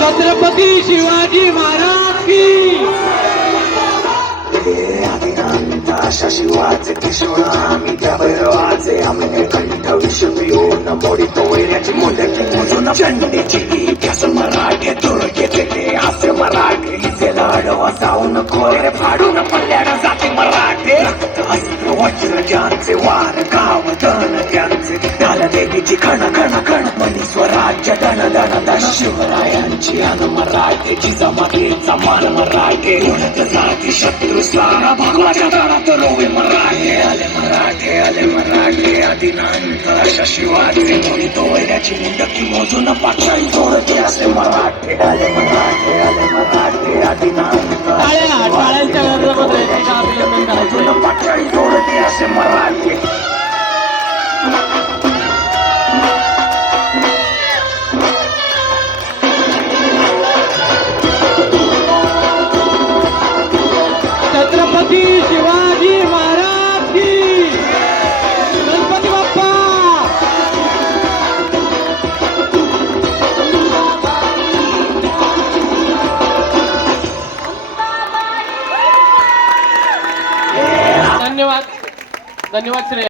छत्रपती शिवाजी महाराज की अशा शिवाचे किशोर आम्ही त्या भैरवाचे आम्ही कंठ विष पिऊन मोडीतो वैऱ्याची मुंडकी मोजून चंडीची त्यास मराठे तुरकेचे ते हास्य मराठे लिसेला अडवा जाऊन कोरे फाडून पडल्यानं जाते मराठे अस्त्र वज्र ज्यांचे वार गाव दन त्यांचे डाल देवीची खण खण खण मनी स्वराज्य दन दन दन शिवरायांची अन मराठेची जमातीचा मान मराठे उडत जाती शत्रू सारा भगवाच्या दारात रोवे मराठे आले मराठे आदिनांत अशा शिवाजी थोडी तोयऱ्याची मुंडकी मोजून पाचाई जोडते असे मराठे आले मराठे आदिनांत टाळ्यांच्या गजरामध्ये त्याचं अभिनंदन करायचं. मोजून पाचाई जोडते असे मराठे. छत्रपती शिवाजी महाराज की गणपती बाप्पा. धन्यवाद धन्यवाद श्रेया.